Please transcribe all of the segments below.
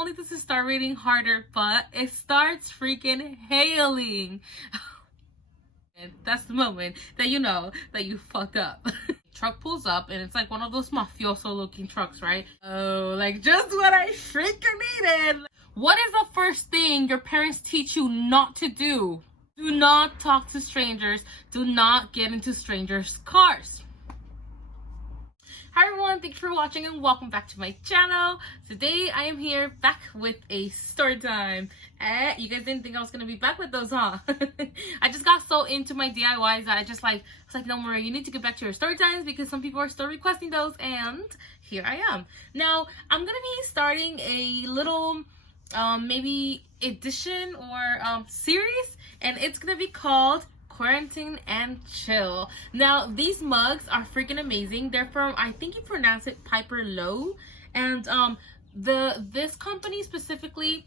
only does it start raining harder, but it starts freaking hailing. And that's the moment that you know that you fucked up. Truck pulls up and it's like one of those mafioso looking trucks, right? Oh, like just what I freaking needed. What is the first thing your parents teach you not to do? Do not talk to strangers. Do not get into strangers' cars. Hi everyone, thank you for watching and welcome back to my channel. Today I am here back with a story time. You guys didn't think I was gonna be back with those, huh? I just got so into my DIYs that I was like, no, Maria, you need to get back to your story times because some people are still requesting those, and here I am. Now I'm gonna be starting a little maybe edition or series, and it's gonna be called Quarantine and Chill. Now these mugs are freaking amazing. They're from, I think you pronounce it Piper Low, and this company specifically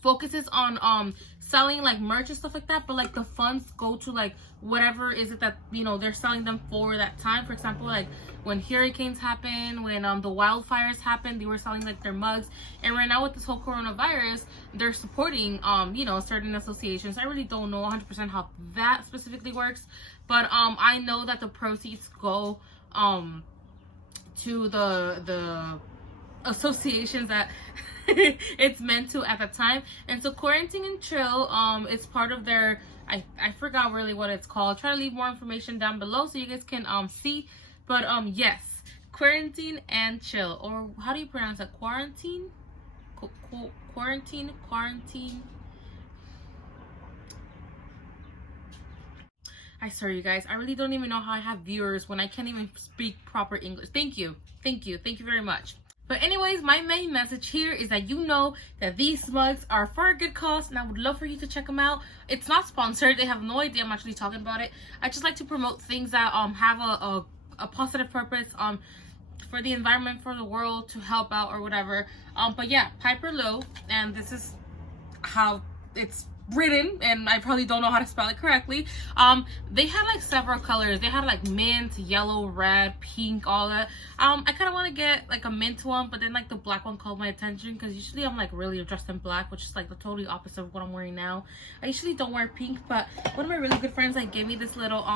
focuses on selling like merch and stuff like that, but like the funds go to like whatever is it that, you know, they're selling them for that time. For example, like when hurricanes happen, when the wildfires happen, they were selling like their mugs. And right now with this whole coronavirus, they're supporting you know, certain associations. I really don't know 100% how that specifically works, but I know that the proceeds go to the associations that it's meant to at the time. And so Quarantine and Chill is part of their, I forgot really what it's called. Try to leave more information down below so you guys can see. But yes, Quarantine and Chill, or how do you pronounce it? Quarantine? Quarantine? I swear, you guys, I really don't even know how I have viewers when I can't even speak proper English. Thank you very much. But anyways, my main message here is that you know that these mugs are for a good cause, and I would love for you to check them out. It's not sponsored. They have no idea I'm actually talking about it. I just like to promote things that have a positive purpose for the environment, for the world, to help out or whatever. But yeah, Piper Low, and this is how it's written, and I probably don't know how to spell it correctly. They had like several colors. They had like mint, yellow, red, pink, all that. I kind of want to get like a mint one, but then like the black one called my attention because usually I'm like really dressed in black, which is like the totally opposite of what I'm wearing now. I usually don't wear pink, but one of my really good friends like gave me this little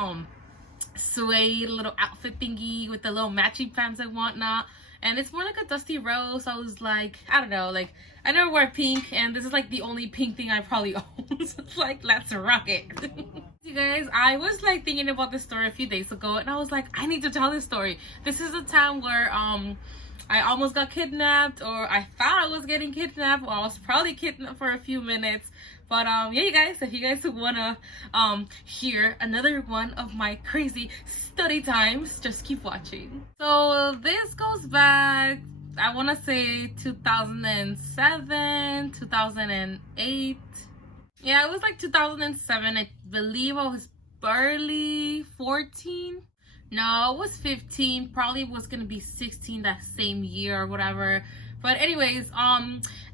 suede little outfit thingy with the little matching pants and whatnot, and it's more like a dusty rose. I was like, I don't know, like I never wear pink, and this is like the only pink thing I probably own. So it's like, let's rock it. You guys, I was like thinking about this story a few days ago, and I was like, I need to tell this story. This is a time where I almost got kidnapped, or I thought I was getting kidnapped. Well, I was probably kidnapped for a few minutes. But yeah, you guys, if you guys wanna hear another one of my crazy study times, just keep watching. So this goes back, I want to say 2007, 2008. Yeah, it was like 2007. I believe I was barely 14. No, I was 15. Probably was gonna be 16 that same year or whatever. But anyways,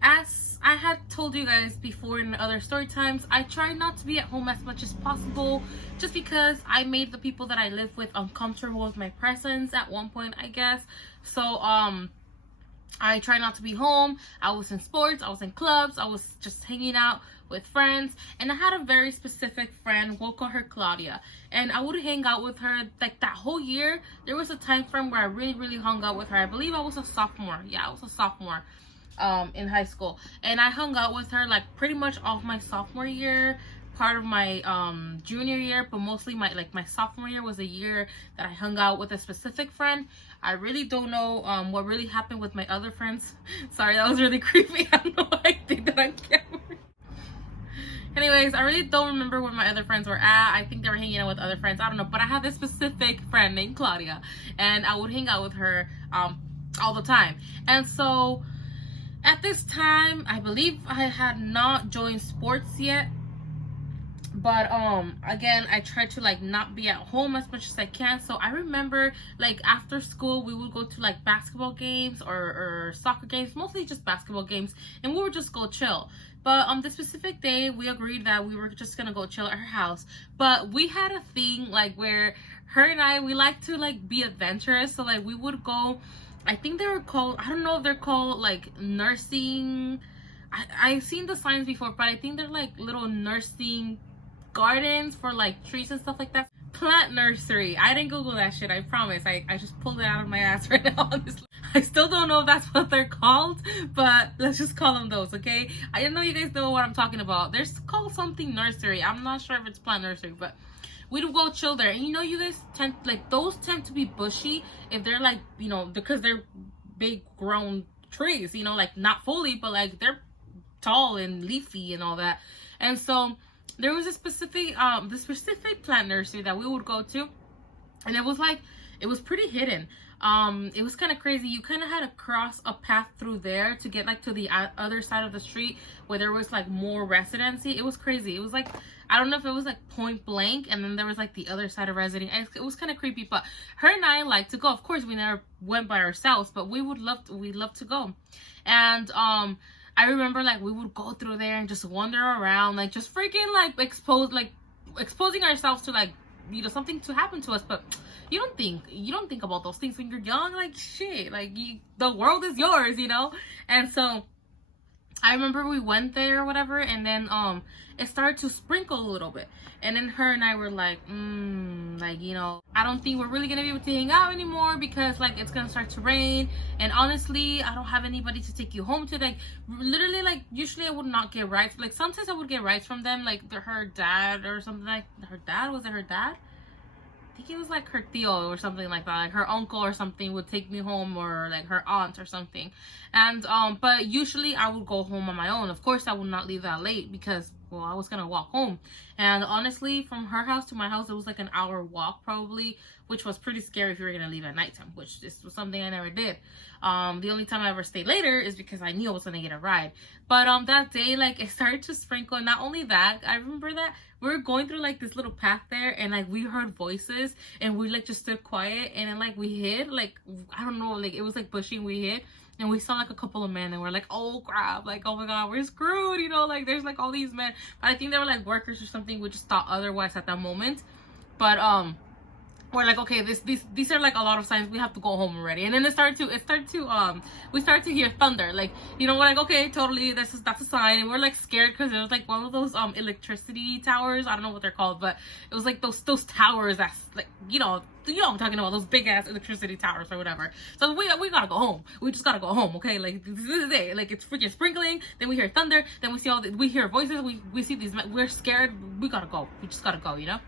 as I had told you guys before in other story times, I try not to be at home as much as possible, just because I made the people that I live with uncomfortable with my presence at one point, I guess. So I try not to be home. I was in sports, I was in clubs, I was just hanging out with friends, and I had a very specific friend. We'll call her Claudia, and I would hang out with her like that whole year. There was a time frame where I really hung out with her. I believe I was a sophomore. Yeah, I was a sophomore in high school, and I hung out with her like pretty much all of my sophomore year, part of my junior year, but mostly my sophomore year was a year that I hung out with a specific friend. I really don't know what really happened with my other friends. Sorry, that was really creepy. I don't know why I did that on camera. Anyways, I really don't remember where my other friends were at. I think they were hanging out with other friends. I don't know, but I had this specific friend named Claudia, and I would hang out with her all the time. And so at this time, I believe I had not joined sports yet. But again, I try to like not be at home as much as I can. So I remember like after school we would go to like basketball games or soccer games, mostly just basketball games, and we would just go chill. But on the specific day, we agreed that we were just gonna go chill at her house. But we had a thing like where her and I, we like to like be adventurous. So like we would go I think they were called, I don't know if they're called like nursing. I've seen the signs before, but I think they're like little nursing gardens for like trees and stuff like that. Plant nursery. I didn't Google that shit, I promise. I just pulled it out of my ass right now, honestly. I still don't know if that's what they're called, but let's just call them those, okay? I know you guys know what I'm talking about. They're called something nursery. I'm not sure if it's plant nursery, but we'd go chill there. And you know, you guys tend, like, those tend to be bushy if they're like, you know, because they're big grown trees, you know, like not fully, but like they're tall and leafy and all that. And so there was a specific plant nursery that we would go to, and it was like, it was pretty hidden. It was kind of crazy. You kind of had to cross a path through there to get like to the other side of the street where there was like more residency. It was crazy. It was like, I don't know if it was like point blank, and then there was like the other side of residency. It was kind of creepy, but her and I like to go. Of course, we never went by ourselves, but we love to go. And I remember like we would go through there and just wander around, like just freaking like exposing ourselves to like, you know, something to happen to us. But you don't think about those things when you're young. Like shit, like the world is yours, you know. And so I remember we went there or whatever, and then it started to sprinkle a little bit, and then her and I were like, like, you know, I don't think we're really gonna be able to hang out anymore because like it's gonna start to rain, and honestly I don't have anybody to take you home to. Like literally, like usually I would not get rides. Like sometimes I would get rides from them, like her dad or something. Like her dad, was it her dad? I think it was like her tío or something like that, like her uncle or something would take me home, or like her aunt or something. And but usually I would go home on my own. Of course I would not leave that late because, well, I was gonna walk home. And honestly, from her house to my house, it was like an hour walk probably, which was pretty scary if you were gonna leave at nighttime, which this was something I never did. The only time I ever stayed later is because I knew I was gonna get a ride. But that day, like, it started to sprinkle. And not only that, I remember that we were going through like this little path there, and like we heard voices, and we like just stood quiet, and then like we hid, like I don't know, like it was like bushy, and we hid, and we saw like a couple of men, and we're like, oh crap, like oh my god, we're screwed, you know, like there's like all these men. But I think they were like workers or something. We just thought otherwise at that moment. But we're like, okay, these are like a lot of signs, we have to go home already. And then we started to hear thunder, like, you know, we're like, okay, totally, that's a sign. And we're like scared because it was like one of those electricity towers, I don't know what they're called, but it was like those towers that's like, you know I'm talking about, those big ass electricity towers or whatever. So we gotta go home. We just gotta go home, okay? Like this is the day. Like it's freaking sprinkling. Then we hear thunder. Then we hear voices. We see these. We're scared. We gotta go. We just gotta go. You know.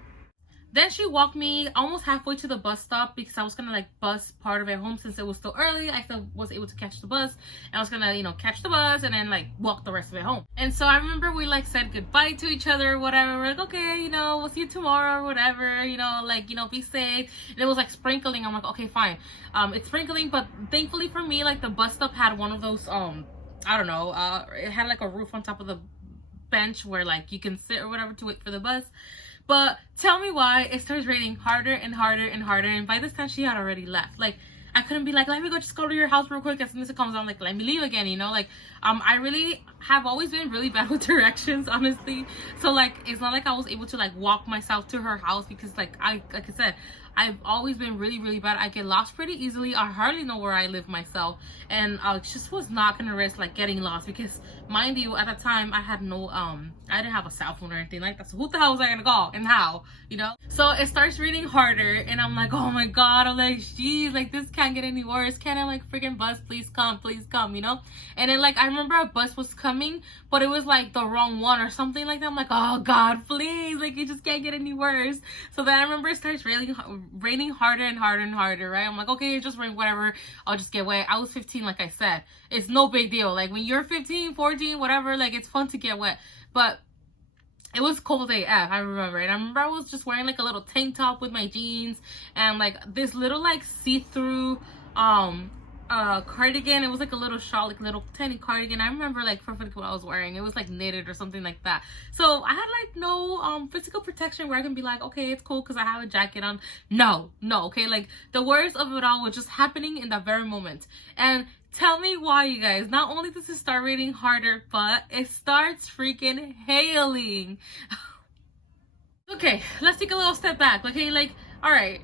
Then she walked me almost halfway to the bus stop because I was gonna like bus part of it home since it was still early. I still was able to catch the bus, and I was gonna, you know, catch the bus and then like walk the rest of it home. And so I remember we like said goodbye to each other or whatever. We're like, okay, you know, we'll see you tomorrow or whatever, you know, like, you know, be safe. And it was like sprinkling. I'm like, okay, fine. It's sprinkling, but thankfully for me, like the bus stop had one of those I don't know, it had like a roof on top of the bench where like you can sit or whatever to wait for the bus. But tell me why it starts raining harder and harder and harder, and by this time she had already left. Like I couldn't be like, let me just go to your house real quick. As soon as it comes on, like, let me leave again, you know? Like I really have always been really bad with directions, honestly. So like it's not like I was able to like walk myself to her house because like I said, I've always been really, really bad. I get lost pretty easily. I hardly know where I live myself. And I just was not going to risk like getting lost because, mind you, at the time I had no, I didn't have a cell phone or anything like that. So who the hell was I going to call and how, you know? So it starts raining harder and I'm like, oh my God. I'm like, geez, like this can't get any worse. Can I like freaking bus, please come, you know? And then like, I remember a bus was coming, but it was like the wrong one or something like that. I'm like, oh God, please. Like it just can't get any worse. So then I remember it starts raining harder and harder and harder, right? I'm like, okay, it just rain, whatever, I'll just get wet. I was 15, like I said. It's no big deal. Like when you're 15, 14, whatever, like it's fun to get wet. But it was cold AF, I remember. And I remember I was just wearing like a little tank top with my jeans and like this little like see-through cardigan. It was like a little shawl, like a little tiny cardigan. I remember like perfectly what I was wearing. It was like knitted or something like that. So I had like no physical protection where I can be like, okay, it's cool because I have a jacket on. No, okay, like the worst of it all was just happening in that very moment. And tell me why, you guys. Not only does it start raining harder, but it starts freaking hailing. Okay, let's take a little step back. Okay, like, all right,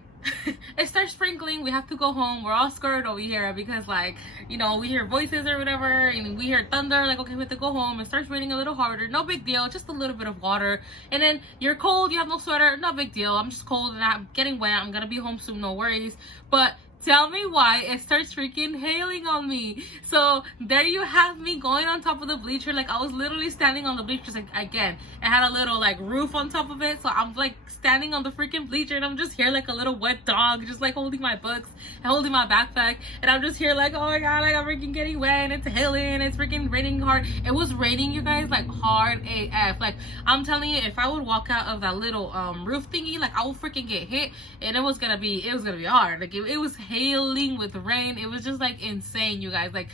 it starts sprinkling. We have to go home. We're all scared over here because, like, you know, we hear voices or whatever, and we hear thunder. Like, okay, we have to go home. It starts raining a little harder. No big deal. Just a little bit of water. And then you're cold. You have no sweater. No big deal. I'm just cold and I'm getting wet. I'm gonna be home soon. No worries. But tell me why it starts freaking hailing on me. So there you have me going on top of the bleacher. Like, I was literally standing on the bleachers. Like, again, it had a little like roof on top of it, so I'm like standing on the freaking bleacher, and I'm just here like a little wet dog, just like holding my books and holding my backpack, and I'm just here like, oh my god, like I'm freaking getting wet, and it's hailing, it's freaking raining hard. It was raining, you guys, like hard AF. Like, I'm telling you, if I would walk out of that little roof thingy, like I would freaking get hit, and it was gonna be hard. Like, it was hailing with rain. It was just like insane, you guys. Like,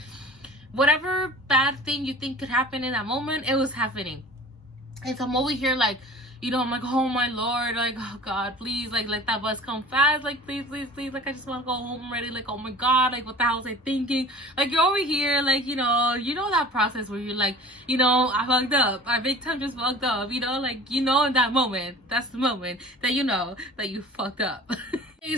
whatever bad thing you think could happen in that moment, it was happening. And so I'm over here like, you know, I'm like, oh my lord, like, oh god, please, like, let that bus come fast, like, please, please, please, like, I just want to go home already, like, oh my god, like, what the hell was I thinking? Like, you're over here, like, you know that process where you're like, you know, I fucked up, I big time just fucked up, you know, like, you know, in that moment, that's the moment that you know that you fucked up.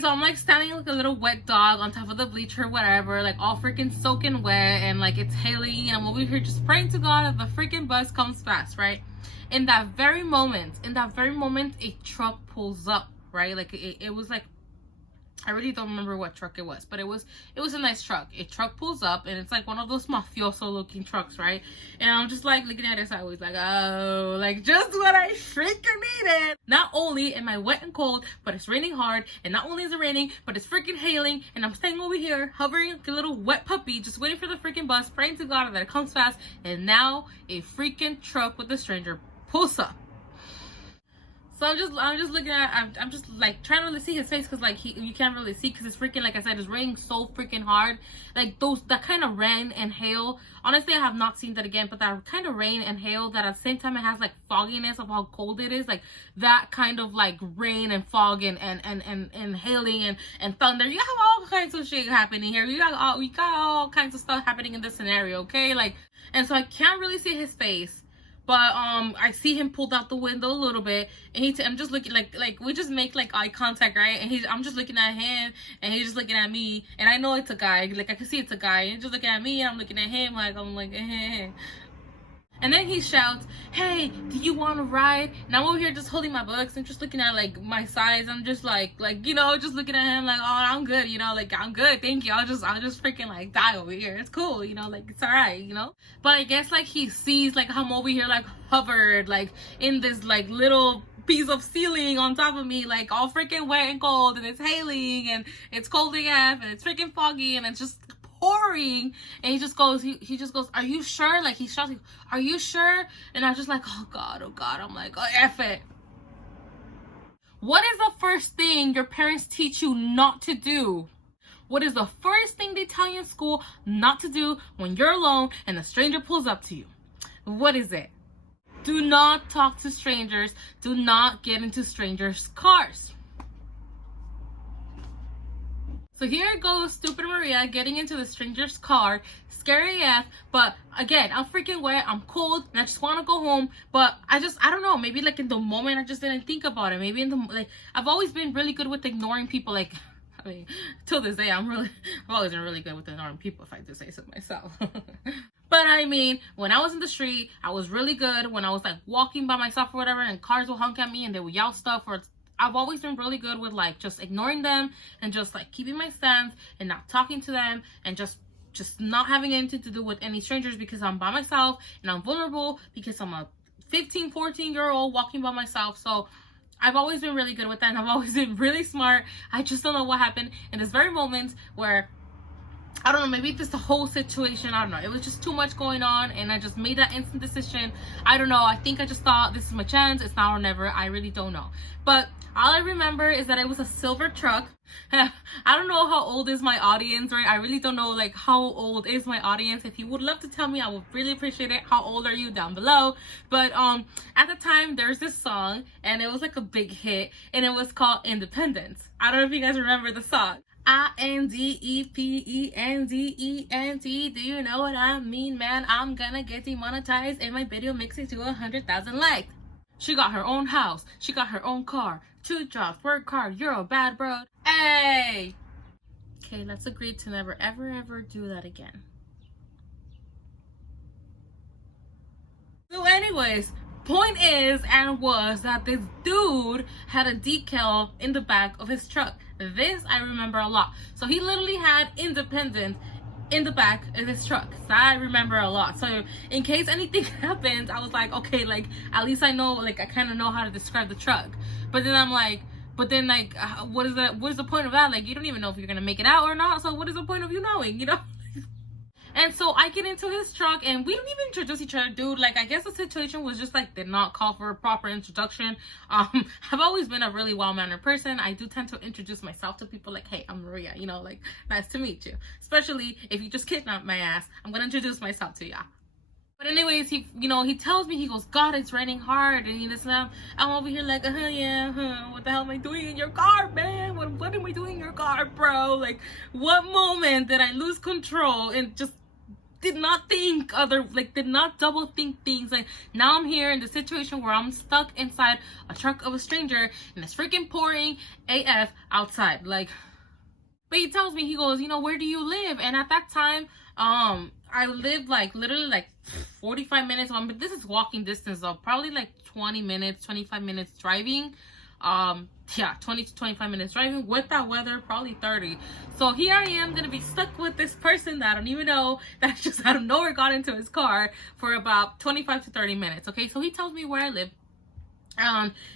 So I'm like standing like a little wet dog on top of the bleacher, whatever, like all freaking soaking wet, and like it's hailing, and I'm over here just praying to God that the freaking bus comes fast, right? In that very moment, a truck pulls up, right? Like it was like, I really don't remember what truck it was, but it was a nice truck. A truck pulls up, and it's like one of those mafioso looking trucks, right? And I'm just like looking at it sideways, like, oh, like just what I freaking needed. Not only am I wet and cold, but it's raining hard, and not only is it raining, but it's freaking hailing, and I'm staying over here hovering like a little wet puppy, just waiting for the freaking bus, praying to God that it comes fast. And now a freaking truck with a stranger pulls up. So I'm just looking at, I'm just like trying to really see his face, because like you can't really see, because it's freaking, like I said, it's raining so freaking hard. Like that kind of rain and hail, honestly I have not seen that again, but that kind of rain and hail that at the same time it has like fogginess of how cold it is, like that kind of like rain and fog and hailing and thunder. You have all kinds of shit happening here. We got all kinds of stuff happening in this scenario, okay? Like, and so I can't really see his face. But I see him pulled out the window a little bit, and I'm just looking like we just make like eye contact, right? And I'm just looking at him, and he's just looking at me, and I know it's a guy, like I can see it's a guy, and he's just looking at me, and I'm looking at him, like I'm like, eh. And then he shouts, "Hey, do you want to ride?" And I'm over here just holding my books and just looking at like my size. I'm just like you know, just looking at him like, oh, I'm good, you know, like I'm good, thank you. I'll just freaking like die over here. It's cool, you know, like it's alright, you know. But I guess like he sees like I'm over here like hovered like in this like little piece of ceiling on top of me, like all freaking wet and cold, and it's hailing and it's cold AF and it's freaking foggy and it's just pouring. And he just goes, "Are you sure?" Like he shouts, "Are you sure?" And I'm just like, oh god. I'm like, oh F it. What is the first thing your parents teach you not to do? What is the first thing they tell you in school not to do when you're alone and a stranger pulls up to you? What is it? Do not talk to strangers. Do not get into strangers' cars. So here goes stupid Maria getting into the stranger's car, scary AF, but again, I'm freaking wet, I'm cold, and I just want to go home, but I don't know, maybe like in the moment I just didn't think about it. Maybe I've always been really good with ignoring people, like, I mean, till this day, I've always been really good with ignoring people, if I do say so myself. But I mean, when I was in the street, I was really good when I was like walking by myself or whatever, and cars would honk at me and they would yell stuff, or I've always been really good with like just ignoring them and just like keeping my stance and not talking to them and just not having anything to do with any strangers, because I'm by myself and I'm vulnerable, because I'm a 15, 14-year-old walking by myself. So I've always been really good with that, and I've always been really smart. I just don't know what happened in this very moment where, I don't know, maybe this the whole situation, I don't know, it was just too much going on, and I just made that instant decision. I don't know, I think I just thought, this is my chance, it's now or never. I really don't know. But all I remember is that it was a silver truck. I don't know how old is my audience, right? I really don't know like how old is my audience. If you would love to tell me, I would really appreciate it. How old are you down below? But at the time there's this song, and it was like a big hit, and it was called Independence. I don't know if you guys remember the song. INDEPENDENT. Do you know what I mean, man? I'm gonna get demonetized and my video makes it to 100,000 likes. She got her own house. She got her own car. 2 jobs, work hard, you're a bad bro. Hey! Okay, let's agree to never ever ever do that again. So anyways, point is and was that this dude had a decal in the back of his truck. This I remember a lot. So he literally had independent in the back of his truck. So I remember a lot. So in case anything happens, I was like, okay, like at least I know, like I kind of know how to describe the truck. But then I'm like, what is the point of that? Like, you don't even know if you're gonna make it out or not. So what is the point of you knowing, you know? And so I get into his truck and we don't even introduce each other, dude. Like, I guess the situation was just like, did not call for a proper introduction. I've always been a really well-mannered person. I do tend to introduce myself to people like, hey, I'm Maria, you know, like, nice to meet you. Especially if you just kidnapped my ass, I'm gonna introduce myself to ya. But anyways, he tells me, he goes, God, it's raining hard. And he just, I'm over here like, what the hell am I doing in your car, man? What am I doing in your car, bro? Like, what moment did I lose control and just did not double think things? Like, now I'm here in the situation where I'm stuck inside a truck of a stranger and it's freaking pouring AF outside. Like, but he tells me, he goes, where do you live? And at that time, I lived like literally like 45 minutes on, but this is walking distance though, probably like 20 minutes, 25 minutes driving. 20 to 25 minutes driving with that weather, probably 30. So here I am gonna be stuck with this person that I don't even know, that just out of nowhere got into his car for about 25 to 30 minutes. Okay, so he tells me where I live.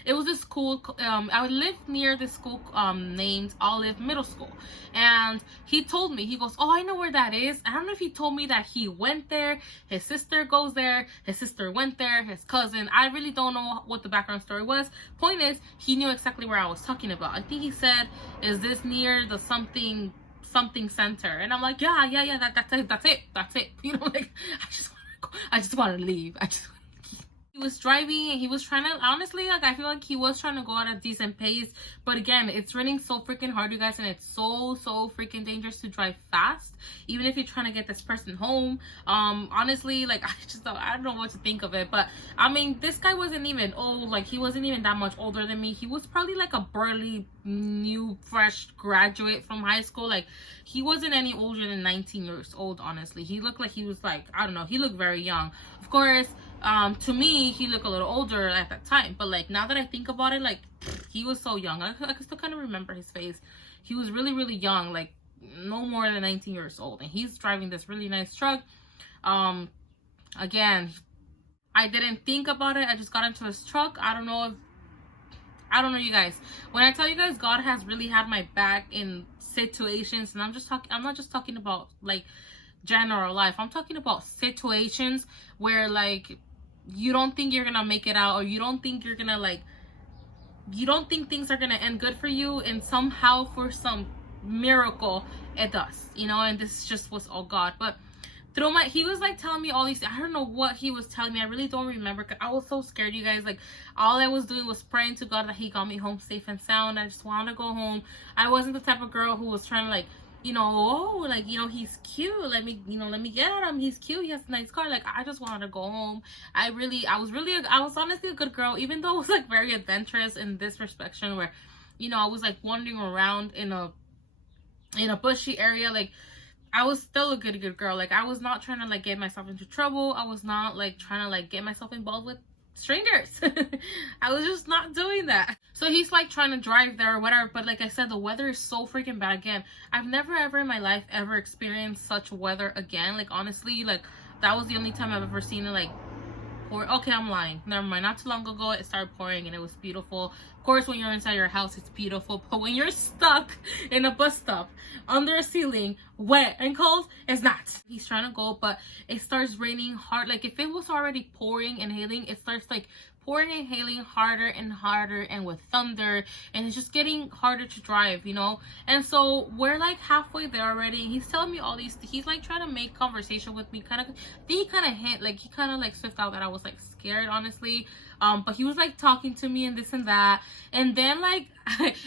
It was a school, I would live near this school named Olive Middle School. And he told me, he goes, oh, I know where that is. I don't know if he told me that he went there, his sister goes there, his sister went there, his cousin. I really don't know what the background story was. Point is, he knew exactly where I was talking about. I think he said, is this near the something center? And I'm like, yeah, that's it. You know, like, I just want to leave. He was driving and he was trying to, honestly, like, I feel like he was trying to go at a decent pace. But again, it's raining so freaking hard, you guys, and it's so freaking dangerous to drive fast, even if you're trying to get this person home. Honestly, like, I don't know what to think of it. But I mean, this guy wasn't even old. Like, he wasn't even that much older than me. He was probably like a burly, new, fresh graduate from high school. Like, he wasn't any older than 19 years old, honestly. He looked like he was like, I don't know, he looked very young. Of course, to me, he looked a little older at that time, but like, now that I think about it, like, he was so young. I can still kind of remember his face. He was really young, like no more than 19 years old, and he's driving this really nice truck. Again, I didn't think about it. I just got into his truck. I don't know, you guys. When I tell you guys, God has really had my back in situations, and I'm not just talking about like general life. I'm talking about situations where, like, you don't think you're gonna make it out, or you don't think you're gonna, like, you don't think things are gonna end good for you, and somehow, for some miracle, it does, and this just was all God. But he was like telling me all these, I don't know what he was telling me, I really don't remember, because I was so scared, you guys. Like, all I was doing was praying to God that he got me home safe and sound. I just wanted to go home. I wasn't the type of girl who was trying to, like, oh, like, he's cute, let me get at him, he's cute, he has a nice car. Like, I just wanted to go home. I was honestly a good girl, even though it was like very adventurous in this respect, where, I was like wandering around in a bushy area. Like, I was still a good girl. Like, I was not trying to like get myself into trouble. I was not like trying to like get myself involved with strangers. I was just not doing that. So he's like trying to drive there or whatever, but like I said, the weather is so freaking bad. Again, I've never ever in my life ever experienced such weather again. Like, honestly, like, that was the only time I've ever seen it like pour. Okay, I'm lying, never mind. Not too long ago it started pouring and it was beautiful. Of course, when you're inside your house it's beautiful, but when you're stuck in a bus stop under a ceiling, wet and cold, it's not. He's trying to go, but it starts raining hard. Like, if it was already pouring and hailing, it starts like pouring and hailing harder and harder, and with thunder, and it's just getting harder to drive, and so we're like halfway there already. He's telling me all these, he's like trying to make conversation with me, he kind of hint, like, he kind of like sniffed out that I was like scared, honestly. But he was like talking to me and this and that, and then like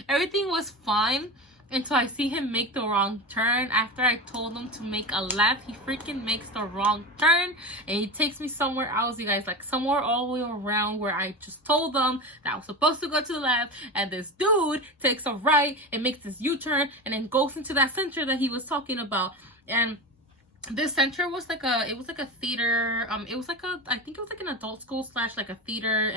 everything was fine And so I see him make the wrong turn. After I told him to make a left, he freaking makes the wrong turn. And he takes me somewhere else, you guys. Like somewhere all the way around where I just told them that I was supposed to go to the left. And this dude takes a right and makes this U-turn and then goes into that center that he was talking about. And this center was like a, it was like a theater, it was like a, I think it was like an adult school slash like a theater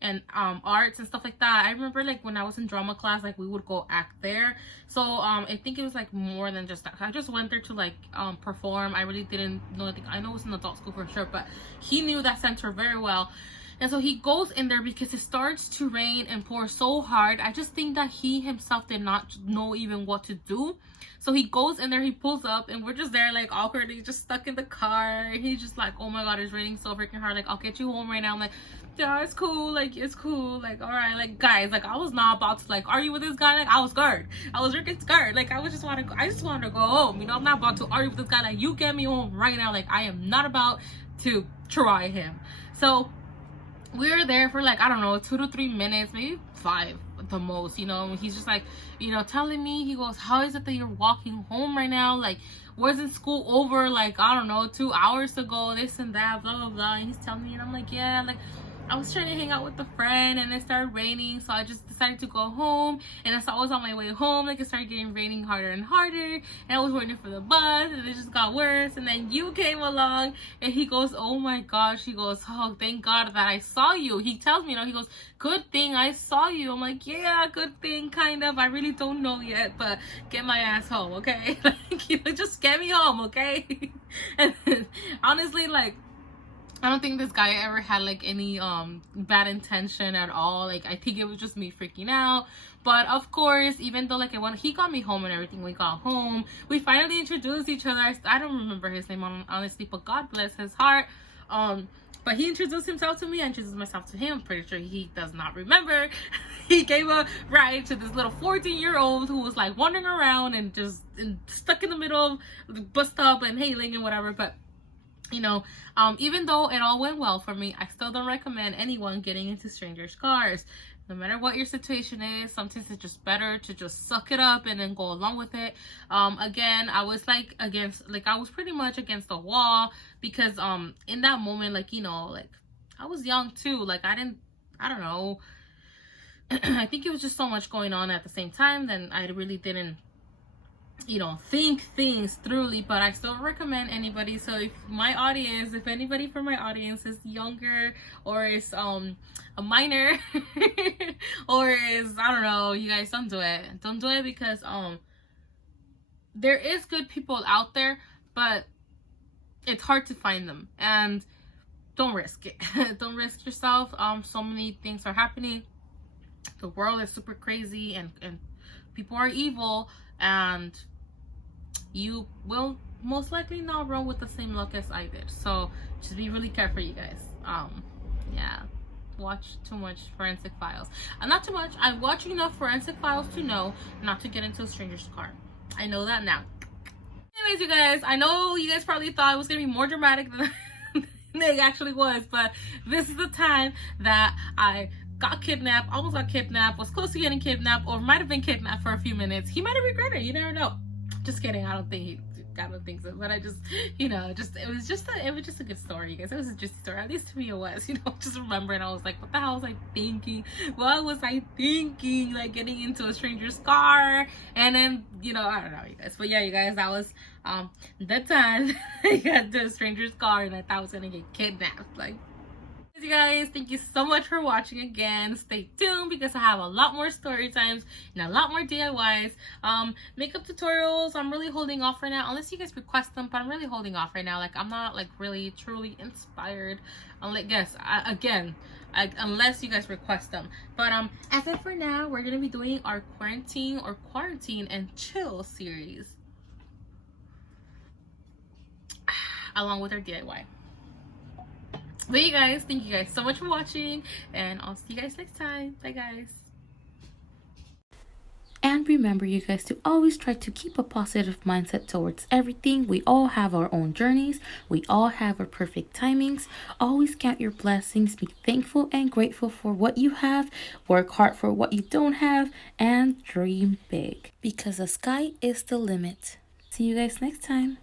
and arts and stuff like that. I remember like when I was in drama class, like we would go act there. So I think it was like more than just that. I just went there to like perform. I really didn't know anything. I know it was an adult school for sure, but he knew that center very well. And so he goes in there because it starts to rain and pour so hard. I just think that he himself did not know even what to do. So he goes in there, he pulls up, and we're just there like awkwardly, just stuck in the car. And he's just like, oh my god, it's raining so freaking hard. Like, I'll get you home right now. I'm like, yeah, it's cool. Like, it's cool. Like, all right. Like, guys, like, I was not about to like argue with this guy. Like, I was scared. I was freaking scared. Like, I just wanted to go home. You know, I'm not about to argue with this guy. Like, you get me home right now. Like, I am not about to try him. So we were there for like, I don't know, 2 to 3 minutes, maybe 5 at the most, you know. He's just like, you know, telling me, he goes, how is it that you're walking home right now? Like, wasn't school over like, I don't know, 2 hours ago, this and that, blah blah blah. And he's telling me, and I'm like, yeah, like I was trying to hang out with a friend and it started raining, so I just decided to go home. And as I was on my way home, like it started getting raining harder and harder, and I was waiting for the bus, and it just got worse. And then you came along, and he goes, oh my gosh, he goes, oh, thank God that I saw you. He tells me, you know, he goes, good thing I saw you. I'm like, yeah, good thing, kind of. I really don't know yet, but get my ass home, okay? Like, you know, just get me home, okay? And honestly, like, I don't think this guy ever had like any bad intention at all. Like, I think it was just me freaking out. But of course, even though like he got me home and everything, we got home, we finally introduced each other. I don't remember his name honestly, but God bless his heart. But he introduced himself to me. I introduced myself to him. I'm pretty sure he does not remember. He gave a ride to this little 14-year-old who was like wandering around and just stuck in the middle of the bus stop and hailing and whatever. But you know, even though it all went well for me, I still don't recommend anyone getting into strangers' cars. No matter what your situation is, sometimes it's just better to just suck it up and then go along with it. Again, I was like I was pretty much against the wall because in that moment, like, you know, like I was young too. Like I don't know. I think it was just so much going on at the same time that I really didn't, you know, think things thoroughly. But I still recommend anybody. So if anybody from my audience is younger or is a minor or is, I don't know, you guys, don't do it because there is good people out there, but it's hard to find them, and don't risk it. Don't risk yourself. So many things are happening. The world is super crazy, and people are evil, and you will most likely not run with the same luck as I did. So just be really careful, you guys. Yeah, watch too much Forensic Files. Not too much. I watch enough Forensic Files to know not to get into a stranger's car. I know that now. Anyways, you guys, I know you guys probably thought it was gonna be more dramatic than it actually was, but this is the time that I got kidnapped, almost got kidnapped, was close to getting kidnapped, or might have been kidnapped for a few minutes. He might have regretted it, you never know. Just kidding, I don't think so. But I just, you know, it was just a good story, you guys. It was just a story, at least to me it was, you know. Just remember, and I was like, what the hell was I thinking? What was I thinking? Like getting into a stranger's car, and then, you know, I don't know, you guys. But yeah, you guys, that was that time I got into a stranger's car and I thought I was gonna get kidnapped. Like, you guys, thank you so much for watching again. Stay tuned because I have a lot more story times and a lot more DIYs. Makeup tutorials, I'm really holding off right now unless you guys request them, but I'm really holding off right now. Like, I'm not like really truly inspired unless unless you guys request them. But as of for now, we're gonna be doing our quarantine and chill series along with our DIY. But you guys, thank you guys so much for watching, and I'll see you guys next time. Bye guys. And And remember, you guys, to always try to keep a positive mindset towards everything. We all have our own journeys. We all have our perfect timings. Always count your blessings. Be thankful and grateful for what you have. Work hard for what you don't have. And dream big. Because the sky is the limit. See you guys next time.